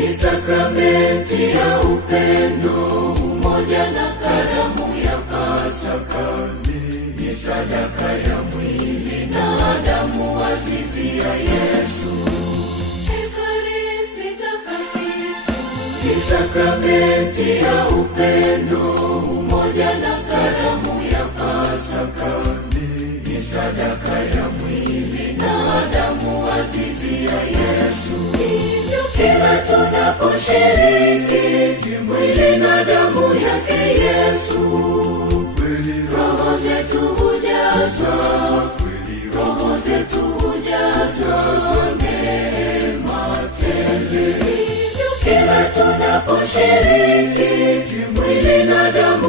ni sakramenti ya upendo, umoja na karamu ya Pasaka, ni sadaka ya mwili na damu azizi ya Yesu. Ekaristi Takatifu ni sakramenti ya upendo, umoja na karamu ya Pasaka, ni sadaka ya mwili na damu azizi ya Yesu. Kila tunaposhiriki mwili na damu yake Yesu, roho zetu hujazwa neema tele. Kila tunaposhiriki mwili na damu